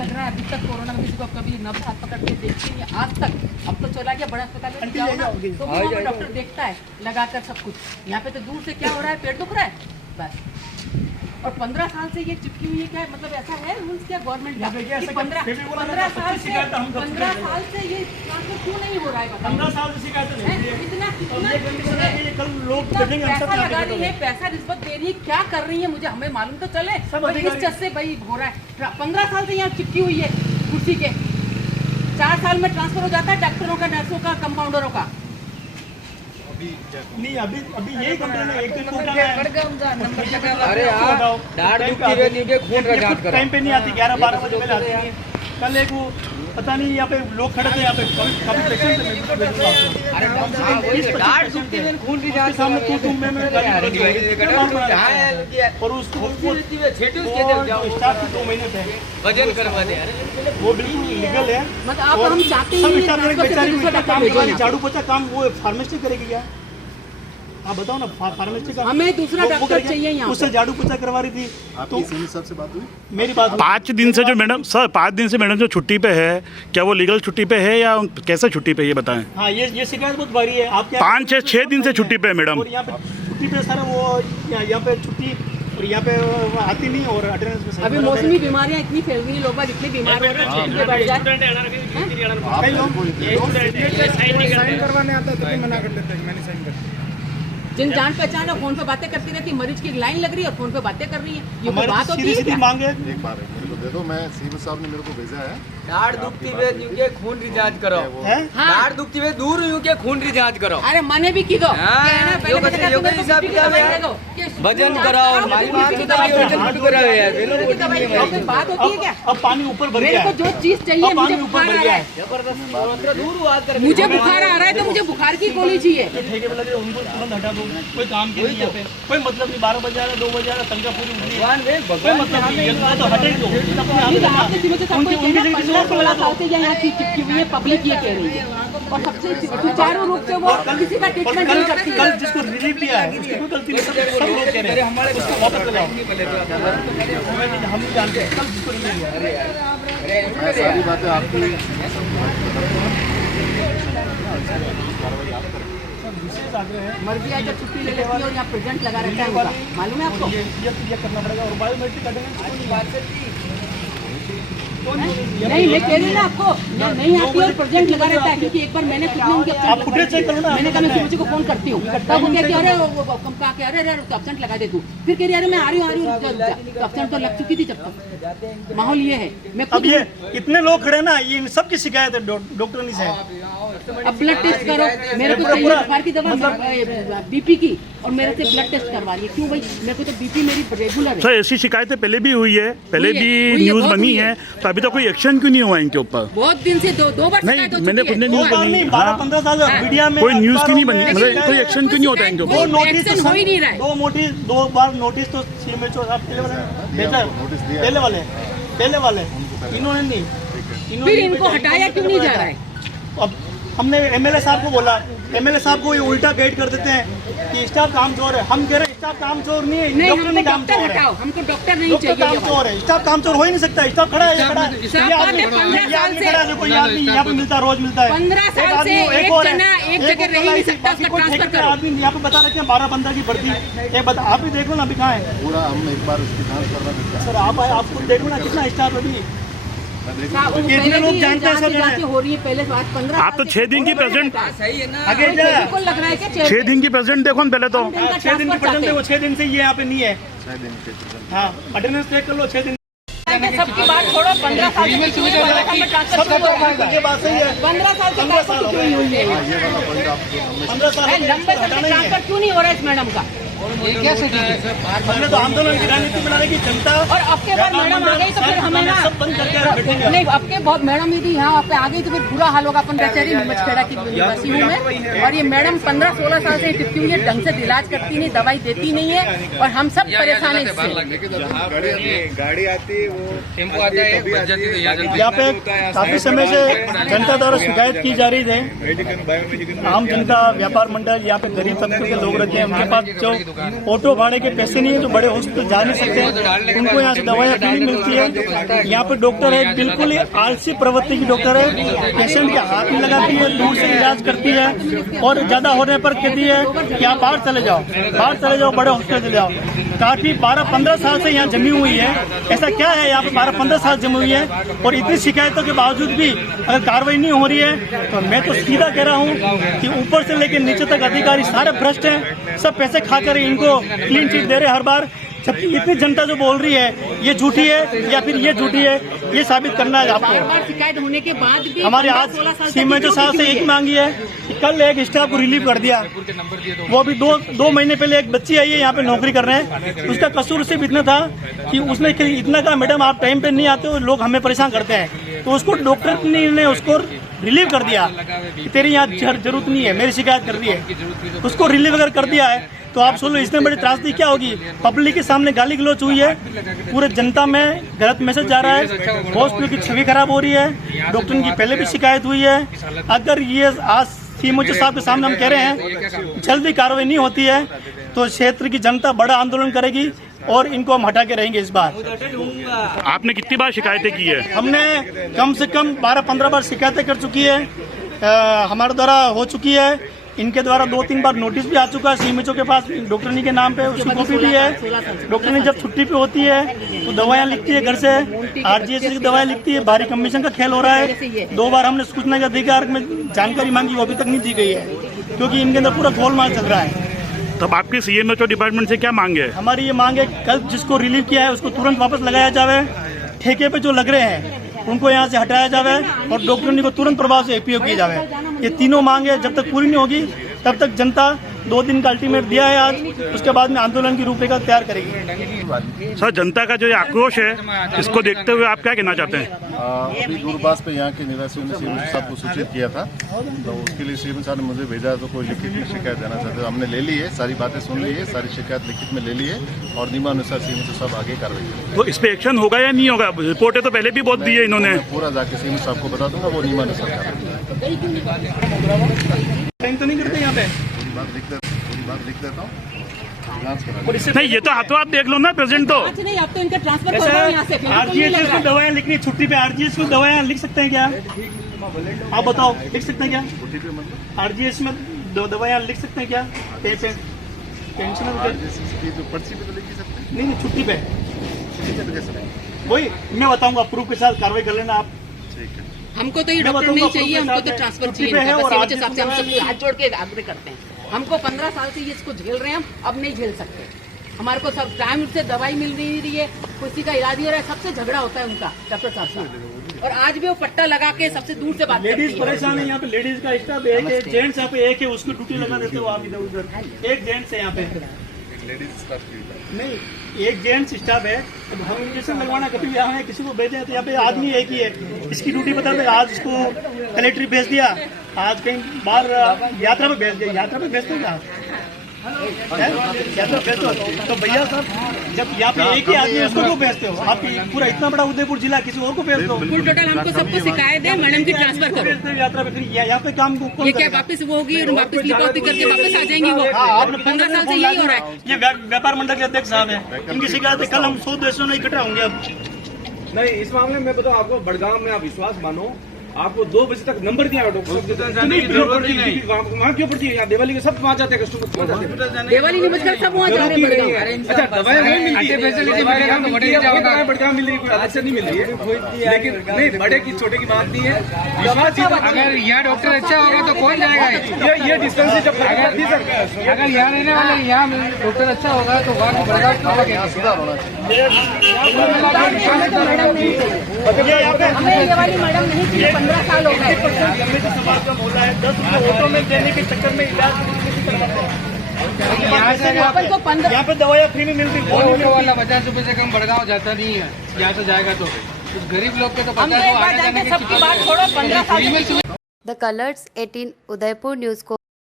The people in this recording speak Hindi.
लग रहा है अभी तक कोरोना में किसी को कभी नब्ज हाथ पकड़ के देखते नहीं आज तक। अब तो चला गया बड़ा अस्पताल में जाओ ना तो वहाँ पे डॉक्टर देखता है लगाकर सब कुछ। यहाँ पे तो दूर से क्या हो रहा है, पेट दुख रहा है बस। और 15 साल से ये चिपकी हुई है, क्या मतलब ऐसा है रूल्स क्या गवर्नमेंट का कि 15 साल से ये ट्रांसफर क्यों नहीं हो रहा है? 15 साल से शिकायत है। इतना कल लोग पैसा लगा रही है, पैसा रिश्वत दे रही है, क्या कर रही है मुझे हमें मालूम तो चले। इस चीज से भाई हो रहा है। 15 साल से यहाँ चिपकी हुई है कुर्सी के। 4 साल में ट्रांसफर हो जाता है डॉक्टरों का, नर्सों का, कंपाउंडरों का। नहीं अभी यही कंप्लेन है। एक दिन अरे यार दाढ़ दुखती रहती है, खून का जांच करो। टाइम पे नहीं आती, 11-12 बजे पहले आती है। कल एक वो पता नहीं यहाँ पे लोग खड़े थे, यहाँ पे कभी पेशेंट थे। अरे दाढ़ दुखती है, खून की जांच सामने तुम मैं और उसको स्टाफ 2 महीने थे वजन करवा दे। वो बिल्कुल लीगल है। मतलब आप हम चाहते हैं झाड़ू पोछा काम वो फार्मेसी करेगी क्या? आप बताओ ना, फार्मेसी का हमें दूसरा डॉक्टर चाहिए यहाँ। उससे झाड़ू पोछा करवा रही थी। तो सबसे बात हुई मेरी बात 5 दिन से जो मैडम सर 5 दिन से मैडम जो छुट्टी पे है, क्या वो लीगल छुट्टी पे है या कैसे छुट्टी पे, ये बताएं। हाँ ये शिकायत बहुत भारी है। आप 5-6 दिन से छुट्टी पे है मैडम। और यहाँ पे छुट्टी पे सर वो यहाँ पे छुट्टी और यहाँ पे आती नहीं और अटेंडेंस पे अभी मौसमी बीमारियाँ इतनी फैल रही है, लोग इतने बीमार हो रहे हैं छुट्टी पे बैठ जाए। साइन करवाने आता तो मना कर देते हैं, मैंने साइन कर दिया। जिन जान पहचान है फोन पे बातें करती रहती, मरीज की लाइन लग रही है और फोन पे बातें कर रही है। ये कोई बात होती है सीधी क्या? मांग है। एक बार मेरे को दे दो, मैं सीएम साहब ने मेरे को भेजा है। दाढ़ दुखती है क्योंकि खून की जांच करो। हैं? दाढ़ दुखती है दूर हुई के खून की जांच करो। अरे मने भी की दो वजन कराओ, मारी मार के दवाई वजन मत कराओ यार। बात होती है क्या? अब पानी ऊपर भर मेरे गया को है। जो चीज चाहिए अब मुझे पानी ऊपर बुखार भर आ गया रहा है। है, मुझे बुखार आ रहा है तो मुझे बुखार की गोली चाहिए। ठेके पे लगे उनको तुरंत हटा दो। कोई काम के लिए यहाँ पे कोई मतलब नहीं। 12 बजे आ रहा, 2 बजे आ रहा, तनख्वाह पूरी उठनी है। कोई मतलब नहीं है, तो हटे दो। यहाँ चिपकी हुई है, पब्लिक ये कह रही है और सबसे सुचारू रूप से वो किसी का ट्रीटमेंट नहीं करती कल जिसको रिलीफ दिया है उसकी कोई गलती नहीं। सब लोग कह रहे हैं उसको वापस लगाओ। हम जानते हैं कल जिसको रिलीफ दिया है। सारी बातें आपकी मर्जी है, जब छुट्टी ले लेती है और यहाँ प्रेजेंट लगा रहता है उनका, मालूम है आपको? ये करना पड़ेगा और बायोमेट्रिक नहीं मैं कह रही ना आपको, नहीं आती और प्रेजेंट लगा रहता है क्योंकि एक बार मैंने खुद में उनके आप फुटेज चेक करो ना। मैंने कहा मैं सुरुचि को फोन करती हूँ, तब वो क्या अरे अरे एब्सेंट लगा दे तू, फिर कह रही अरे मैं आ रही हूँ तो एब्सेंट तो लग चुकी थी जब तक। माहौल ये है। मैं अब ये इतने लोग खड़े ना, ये सबकी शिकायत है डॉक्टर नहीं से। अब ब्लड टेस्ट करो, मेरे को चाहिए बुखार की दवा, बीपी की, और मेरे से ब्लड टेस्ट करवा रही है। क्यों भाई? मेरे को तो बीपी मेरी रेगुलर है। सर ऐसी शिकायतें पहले भी हुई है, पहले भी न्यूज़ बनी है, तो अभी तक कोई एक्शन क्यों नहीं हुआ इनके ऊपर? बहुत दिन से दो बार नहीं, मैंने खुद ने न्यूज़ बनी। 12-15 साल मीडिया में कोई न्यूज़ क्यों नहीं बनी, मतलब कोई एक्शन क्यों नहीं होता इनके ऊपर? हो ही नहीं रहा है। 2 बार नोटिस तो सीएमएचओ साहब पहले वाले इन्होंने नहीं। फिर इनको हटाया क्यों नहीं जा रहा है? अब हमने एमएलए साहब को बोला, एमएलए साहब को ये उल्टा गाइड कर देते हैं कि स्टाफ कामचोर है। हम कह रहे हैं स्टाफ कामचोर नहीं है, डॉक्टर नहीं कामचोर है। हटाओ, हमको डॉक्टर नहीं डॉक्टर चाहिए। कामचोर है, स्टाफ कामचोर हो ही नहीं सकता। स्टाफ खड़ा है, ये खड़ा है, ये आदमी खड़ा है, देखो ये आदमी यहाँ पे मिलता है, रोज मिलता है। 15 साल से एक जना एक जगह रह ही नहीं सकता, उसका ट्रांसफर करो। आदमी यहाँ पे बता रहे हैं 12-15 की भर्ती। एक बता, आप ही देख लो ना अभी कहाँ है पूरा। हम एक बार उसकी जांच करना चाहते सर। आप आए, आपको देखो ना कितना स्टाफ अभी। हैं। कितने लोग जानते हैं सर? हो रही है पहले बात 15 आप तो 6 दिन की प्रेजेंट, सही है ना। आगे जा, बिल्कुल लग रहा है कि 6 दिन की प्रेजेंट देखो ना पहले तो। 6 दिन की प्रेजेंट है, वो 6 दिन से ये यहाँ पे नहीं है। 6 दिन के हाँ, अटेंडेंस चेक कर लो 6 दिन। सबकी बात छोड़ो, 15 साल से ट्रांसफर ये बात सही है। 15 साल से ट्रांसफर क्यों नहीं हुई है? ये वाला पॉइंट आपको 15 साल लंबे समय ट्रांसफर क्यों नहीं हो रहा है इस मैडम का? हमने तो आंदोलन की रणनीति बनाने की जनता और अब के बाद मैडम आ गई तो फिर हमें ना सब बंद करके बैठेंगे। नहीं, अब के बहुत मैडम यदि यहाँ पे आ गई तो फिर बुरा हाल होगा। अपन बेचारी मचखेड़ा की निवासी हूँ मैं, और ये मैडम 15-16 साल से टिकती हुई है, ढंग से इलाज करती नहीं, दवाई देती नहीं है, और हम सब परेशान है इससे। गाड़ी आती है, वो टेम्पो आता है, बच जाती है, यहाँ पे काफी समय से जनता द्वारा शिकायत की जा रही है। आम जनता व्यापार मंडल, यहाँ पे गरीब तबके के लोग रहते हैं, उनके पास जो ऑटो भाड़े के पैसे नहीं है, जो बड़े हॉस्पिटल जा नहीं सकते, उनको यहाँ से दवाइयाँ फ्री मिलती है। यहाँ पे डॉक्टर है, बिल्कुल ही आलसी प्रवृत्ति की डॉक्टर है, पेशेंट के हाथ में लगाती है, दूर से इलाज करती है और ज्यादा होने पर कहती है कि आप बाहर चले जाओ, बड़े हॉस्पिटल चले जाओ। काफी 12-15 साल से यहाँ जमी हुई है। ऐसा क्या है यहाँ पे 12-15 साल जमी हुई है और इतनी शिकायतों के बावजूद भी अगर कार्रवाई नहीं हो रही है तो मैं तो सीधा कह रहा हूँ कि ऊपर से लेकर नीचे तक अधिकारी सारे भ्रष्ट हैं। सब पैसे खाकर इनको क्लीन चिट दे रहे हर बार, जबकि इतनी जनता जो बोल रही है ये झूठी है या फिर ये झूठी है, ये साबित करना है आपको। शिकायत होने के बाद भी हमारे आज सीएमएचओ साहब से एक मांगी है कि कल एक स्टाफ को रिलीव कर दिया, वो भी दो महीने पहले एक बच्ची आई है यहाँ पे नौकरी कर रहे हैं। उसका कसूर सिर्फ इतना था कि उसने इतना कहा, मैडम आप टाइम पे नहीं आते हो, लोग हमें परेशान करते हैं, तो उसको डॉक्टर ने उसको रिलीव कर दिया कि तेरी यहाँ जरूरत नहीं है, मेरी शिकायत कर रही है, उसको रिलीव अगर कर दिया है तो आप सोचो इसमें बड़ी त्रासदी क्या होगी। पब्लिक के सामने गाली गलौच हुई है, पूरे जनता में गलत मैसेज जा रहा है, हॉस्पिटल की छवि खराब हो रही है, डॉक्टर की पहले भी शिकायत हुई है। अगर ये आज सीएमओ साहब के सामने हम कह रहे हैं जल्दी कार्रवाई नहीं होती है तो क्षेत्र की जनता बड़ा आंदोलन करेगी और इनको हम हटा के रहेंगे इस बार। आपने कितनी बार शिकायतें की है? हमने कम से कम 12-15 बार शिकायतें कर चुकी है, हमारे द्वारा हो चुकी है। इनके द्वारा 2-3 बार नोटिस भी आ चुका है सीएमएचओ के पास, डॉक्टरनी के नाम पे उसकी कॉपी भी है। डॉक्टरनी जब छुट्टी पे होती है तो दवाइयाँ लिखती है घर से, आरजीएस की दवाएं लिखती है। भारी कमीशन का खेल हो रहा है। 2 बार हमने सूचना के अधिकार में जानकारी मांगी, वो अभी तक नहीं दी गई है क्योंकि इनके अंदर पूरा गोलमाल चल रहा है। तब आपकी सीएमएचओ डिपार्टमेंट से क्या मांग है? हमारी ये मांग है कल जिसको रिलीव किया है उसको तुरंत वापस लगाया जावे, ठेके पे जो लग रहे हैं उनको यहाँ से हटाया जावे और डॉक्टरनी को तुरंत प्रभाव से एपीओ किया जावे। ये तीनों मांगे जब तक पूरी नहीं होगी तब तक जनता 2 दिन का अल्टीमेट दिया है आज, उसके बाद में आंदोलन की रूपरेखा तैयार करेगी। सर, जनता का जो ये आक्रोश है इसको देखते हुए आप क्या कहना चाहते हैं? अभी दूरबास पे यहाँ के निवासियों ने सीएम साहब को सूचित किया था, तो उसके लिए सीएम साहब ने मुझे भेजा तो कोई लिखित में शिकायत देना चाहते, हमने ले ली है, सारी बातें सुन ली है, सारी शिकायत लिखित में ले ली है और नियमानुसार सीएम साहब आगे कार्रवाई करेंगे। तो इस पे एक्शन होगा या नहीं होगा? रिपोर्टें तो पहले भी बहुत दी है इन्होंने। पूरा जाके सीएम साहब को बता दूंगा, वो नियमानुसार कार्रवाई तो नहीं करते यहाँ पे, बात लिख देता हूँ। नहीं, ये तो हाथों आप देख लो ना प्रेजेंट तो। नहीं, आप तो इनका ट्रांसफर करो यहाँ से। आरजीएस को दवाएं लिखनी छुट्टी पे, आरजीएस को दवाएं लिख सकते हैं क्या? आप बताओ, लिख सकते हैं क्या? आरजीएस में दवाएं लिख सकते हैं क्या? पेंशन जो पर्ची पे तो लिख ही सकते हैं। नहीं, छुट्टी पे वही मैं बताऊंगा, प्रूफ के साथ कार्रवाई कर लेना आप। हमको तो ये डॉक्टर नहीं चाहिए, हमको तो ट्रांसफर चाहिए। हम सब हाथ जोड़ के आग्रह करते हैं। हमको 15 साल से ये इसको झेल रहे हैं, हम अब नहीं झेल सकते। हमारे को सब टाइम से दवाई मिल नहीं रही है, किसी का इलाज नहीं हो रहा है, सबसे झगड़ा होता है उनका डॉक्टर साहब से। और आज भी वो पट्टा लगा के सबसे दूर से बात करती है। लेडीज परेशान है यहाँ पे, लेडीज का स्टाफ एक है, जेंट्स यहाँ पे एक है, उसकी ड्यूटी लगा देते हो आप इधर उधर। एक जेंट्स है यहाँ पे, नहीं एक जेंट्स स्टाफ है। अब हम इंजेक्शन लगवाना कभी भी यहाँ किसी को भेजे तो यहाँ पे आदमी एक ही है, इसकी ड्यूटी बता दे। आज इसको कलेक्ट्री भेज दिया, आज कहीं बाहर यात्रा पे भेज दिया, यात्रा पे भेजते हैं यात्रा भेज दो। तो भैया साहब जब यहाँ पे एक ही आदमी है उसको क्यों भेजते हो? आप पूरा इतना बड़ा उदयपुर जिला किसी और को भेज दो। फुल टोटल हमको सबको शिकायत है, मैडम की ट्रांसफर करो यात्रा पे, फिर यहाँ पे काम को ये क्या वापस वो होगी और वापस लिपौती करके वापस आ जाएंगी वो। आपने 15 साल से यही हो रहा है। ये व्यापार मंडल के अध्यक्ष साहब है, इनकी शिकायत है, कल हम 100 देशों में इकट्ठा होंगे। अब नहीं, इस मामले में बताओ, आपको बड़गांव में आप विश्वास मानो, आपको 2 बजे तक नंबर दिया है डॉक्टर, वहाँ क्यों पड़ती है? दिवाली के सब वहाँ जाते हैं, कस्टमर दिवाली नहीं बचकर सब वहाँ जा रहे हैं। अच्छा, दवाई नहीं मिलती है, बड़गांव मिल रही है, कोई अलग से नहीं मिल रही है, लेकिन नहीं बड़े की छोटे की बात नहीं है। विश्वास अगर यहाँ डॉक्टर अच्छा होगा तो कौन जाएगा? ये डिस्टेंस जब अगर यहाँ रहने वाले यहाँ डॉक्टर अच्छा होगा तो वहाँ बड़गांव हमें ये वाली मैडम नहीं चाहिए, 15 साल हो गए। समाज का बोला है 10 रुपये ऑटो में देने के चक्कर में इलाज यहाँ पे दवाइयाँ फ्री में मिलती है। ऑटो वाला 50 रुपए से कम बड़गांव जाता नहीं है, यहाँ से जाएगा तो गरीब लोग के तो 50 सबकी बात छोड़ो, 15 साल। द कलर्स 18 उदयपुर न्यूज को